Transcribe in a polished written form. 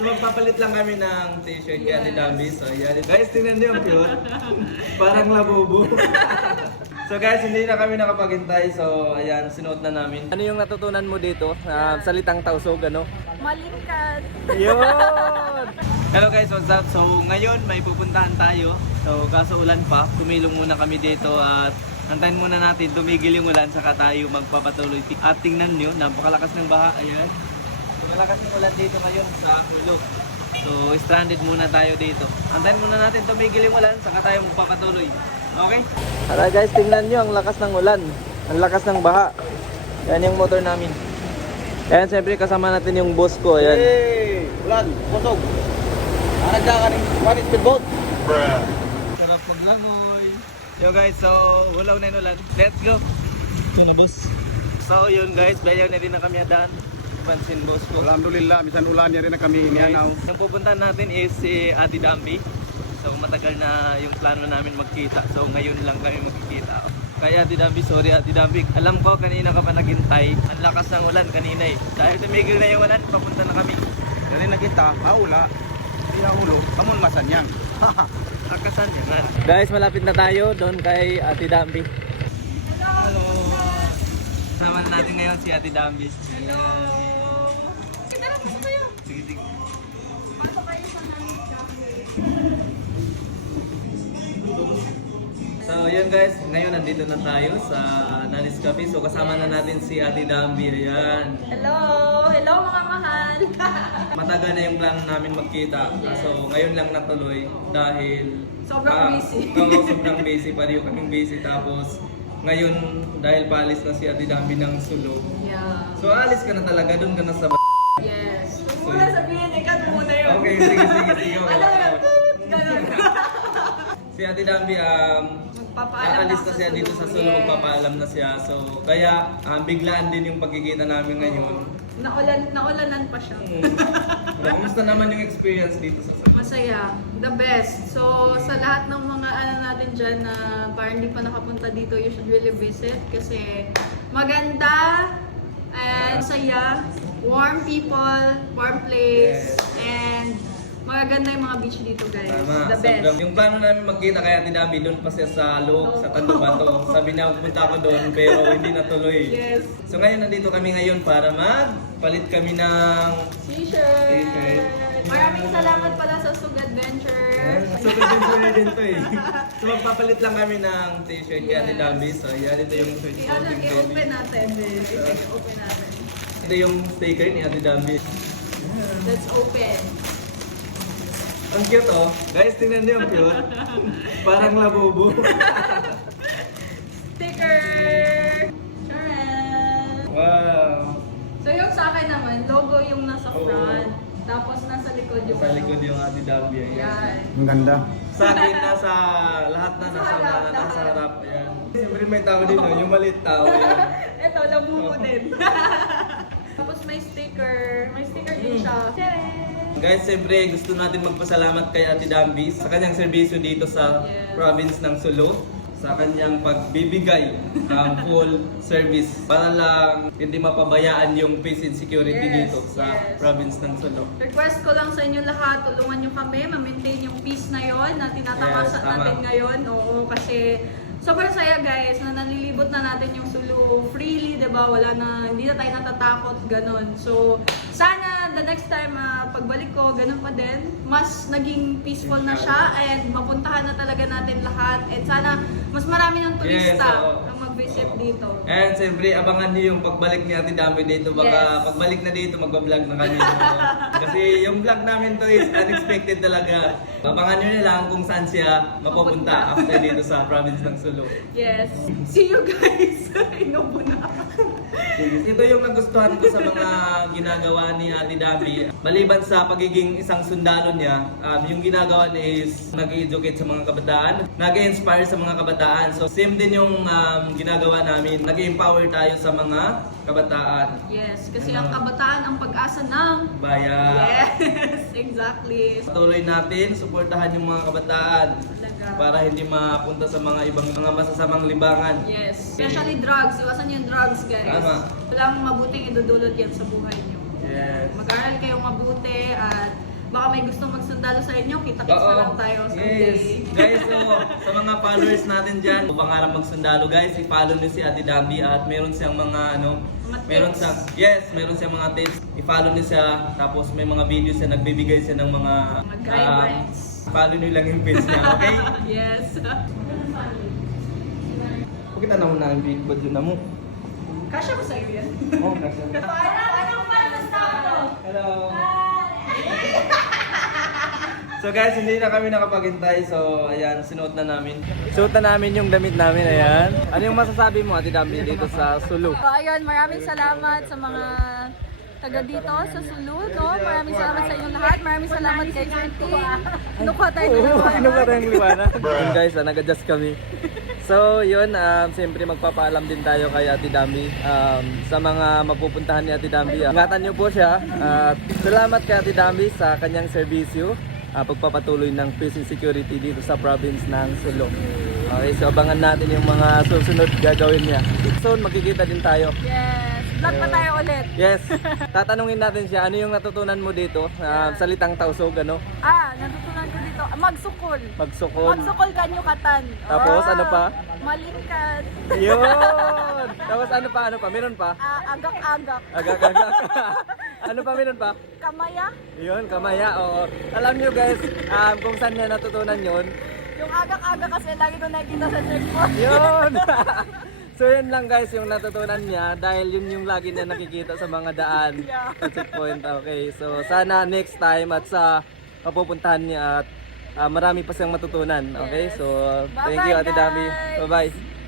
Magpapalit lang kami ng t-shirt kay Ate Dambi. So yan. Guys, tingnan niyo yung cute. Parang labubo. So guys, hindi na kami nakapaghintay. So ayan, sinuot na namin. Ano yung natutunan mo dito? Salitang tausog, ano? Malingkat. Yun! Hello guys, what's up? So ngayon may pupuntahan tayo. So kaso ulan pa, tumilong muna kami dito at antayin muna natin tumigil yung ulan saka tayo magpapatuloy. At tingnan nyo, napakalakas ng baha. Ayan. So malakas ng ulan dito ngayon sa ulo. So stranded muna tayo dito. Antayin muna natin tumigil yung ulan saka tayo magpapatuloy. Okay? Tara guys, tingnan nyo ang lakas ng ulan. Ang lakas ng baha. Yan yung motor namin. Ayan, siyempre kasama natin yung boss ko. Ayan. Hey! Ulan! Kusog! Anagda ka ng one speedboat! Sarap maglangoy. Yo guys, so ulaw na yung ulan. Let's go! Ito na boss. So yun guys, bayaw na rin na kami adaan. Pansin boss ko. Alhamdulillah, misan ulan niya rin na kami inihanaw. Yung pupuntahan natin is si Ate Dambi. So matagal na yung plano namin magkita. So ngayon lang kami magkikita. Kaya Ate Dambi, sorry Ate Dambi. Alam ko kanina ka pa naghintay. Ang lakas ng ulan kanina eh. Dahil tumigil na yung ulan, papunta na kami. Dari na kita, maula. Hindi na ulo, kamun masan yan. Akasan yan. Guys, malapit na tayo doon kay Ate Dambi. Hello! Sama natin ngayon si Ate Dambi. Hello! Kinala mo kayo? Sige, sige. Pasok kayo sa namin cafe. So yun guys, ngayon nandito na tayo sa Nanis Cafe. So kasama na natin si Ate Dambi. Ayan. Hello! Hello mga mahal! Matagal na yung plano namin magkita. So ngayon lang natuloy dahil Sobrang busy. Sobrang busy, pareho kaming busy. Tapos ngayon dahil paalis na si Ate Dambi ng Sulu. Yeah. So alis ka na talaga, doon ka na sa Yes. Huwag muna sabihin, ikat muna yun. Okay, sige. Okay. Alam na, ganun. Si Ate Dambi, Magpapaalam aalis na na siya sa dito sa Sulu. Sulu, Yes. magpapaalam na siya. So kaya biglaan din yung pagkikita namin ngayon. Naulanan pa siya. Kamusta naman yung experience dito sa Sulu? Masaya. The best. So, sa lahat ng mga ano natin dyan na parang hindi pa nakapunta dito, you should really visit kasi maganda and saya, warm people, warm place, and magaganda yung mga beach dito guys. Tama. The best. Yung plano namin magkita kaya Ate Dambi, doon pa siya sa Loob, sa Tandubato. Sabi niya pupunta ako doon pero hindi natuloy. Yes. So ngayon nandito kami ngayon para magpalit kami ng T-shirt. T-shirt. Maraming salamat pala sa Sug Adventure. So present din to eh. So magpapalit lang kami ng t-shirt kay Ate Yes. Dambi. So yan, ito yung shirt ko. I-open natin. I-open natin. Ito yung sticker ni Ate Dambi. Let's open. Ang cute oh. Guys, tingnan niyo ang cute. Parang labubo. Sticker! Charan! Wow. So yung sa akin naman, logo yung nasa Oo. front. Tapos nasa likod yung Sa likod yung Ate Dambi. Ayan. Yan. Ang ganda. Sa akin, nasa lahat na Nasa harap, nasa lahat. harap. Ayan. Siyempre may tao din, no? Yung maliit tao. Ayan. Ito, labubo din. Tapos may sticker. May sticker din siya. Charan! Guys, siyempre gusto natin magpasalamat kay Ate Dambi sa kanyang serbisyo dito sa Yes. province ng Sulu. Sa kanyang pagbibigay ng full service para lang hindi mapabayaan yung peace and security Yes, dito sa yes. province ng Sulu. Request ko lang sa inyo lahat, tulungan nyo kami, ma-maintain yung peace na yon na tinatakasan Yes, tama. natin ngayon. Oo, kasi sobrang saya guys, na nalilibot na natin yung Sulu freely, 'di ba? Hindi na tayo natatakot, ganun. So, sana the next time pagbalik ko, ganun pa din. Mas naging peaceful na siya and mapuntahan na talaga natin lahat. And sana mas marami ng turista Yes, oo. ang mag-visit dito. And siyempre, abangan niyo yung pagbalik ni Ate Dambi dito. Baka Yes. pagbalik na dito, magbablog na kami. Kasi yung vlog namin to is unexpected talaga. Abangan niyo na lang kung saan siya mapupunta after dito sa province ng Sulu. Yes. See you guys. Inubo na. Ito yung nagustuhan ko sa mga ginagawa ni Ate Dambi. Maliban sa pagiging isang sundalo niya, yung ginagawa niya is nag-educate sa mga kabataan, nag-inspire sa mga kabataan. So same din yung ginagawa namin, nag-empower tayo sa mga kabataan. Yes, kasi ang kabataan ang pag-asa ng Bayan. Yes, exactly. Patuloy natin, suportahan yung mga kabataan Talaga. para hindi mapunta sa mga ibang mga masasamang libangan. Yes, especially drugs. Iwasan yung drugs, guys. Tama. Walang mabuting idudulot yan sa buhay nyo. Yes. Mag-aral kayong mabuti at baka may gustong magsundalo sa inyo, kita-kits na lang tayo someday. Yes. Guys, so sa mga followers natin dyan, kung pangarap magsundalo guys, i-follow niyo si Ate Dambi at meron siyang mga Mga meron tips. meron siyang mga tips. I-follow niyo siya, tapos may mga videos siya, nagbibigay siya ng mga guidelines. follow niyo lang yung page niya, okay? Yes. Kung kita naman na yung video na mo. Kasya mo sa iyo yan? Oh, kasi. Hello. So guys, hindi na kami nakapaghintay. So ayan, sinuot na namin. Suot na namin yung damit namin, ayan. Ano yung masasabi mo, Ate Dambi, dito sa Sulu? So ayun, maraming salamat sa mga taga dito sa Sulu, no? Maraming salamat sa inyong lahat. Maraming salamat kay Quentin. Kinukuha tayo ng liwanag. Kinuha tayong liwanag. Yun guys, nag-adjust kami. So yun, siyempre magpapaalam din tayo kay Ate Dambi. Sa mga mapupuntahan ni Ate Dambi, ingatan niyo po siya. At salamat kay Ate Dambi sa kanyang serbisyo. Pagpapatuloy ng peace and security dito sa province ng Sulu. Okay, so abangan natin yung mga susunod gagawin niya. Soon makikita din tayo. Yes. Vlog pa tayo ulit. Yes. Tatanungin natin siya, ano yung natutunan mo dito? Salitang tausog, ano? Natutunan ko dito. Magsukol. Magsukol. Magsukol kanyo katan. Tapos, ano pa? Malingkat. Yun! Tapos ano pa? Meron pa? Agak-agak. Agak-agak. Ano pa meron pa? Kamaya. Yun, kamaya. Oo. Alam nyo guys, kung saan niya natutunan yun. Yung agak-agak kasi lagi ko nakikita sa checkpoint. Yun! So yun lang guys yung natutunan niya dahil yun yung lagi na nakikita sa mga daan sa checkpoint. Okay, so sana next time at sa mapupuntahan niya at marami pa siyang matutunan. Okay, so thank you Ate Dambi. guys. Bye-bye.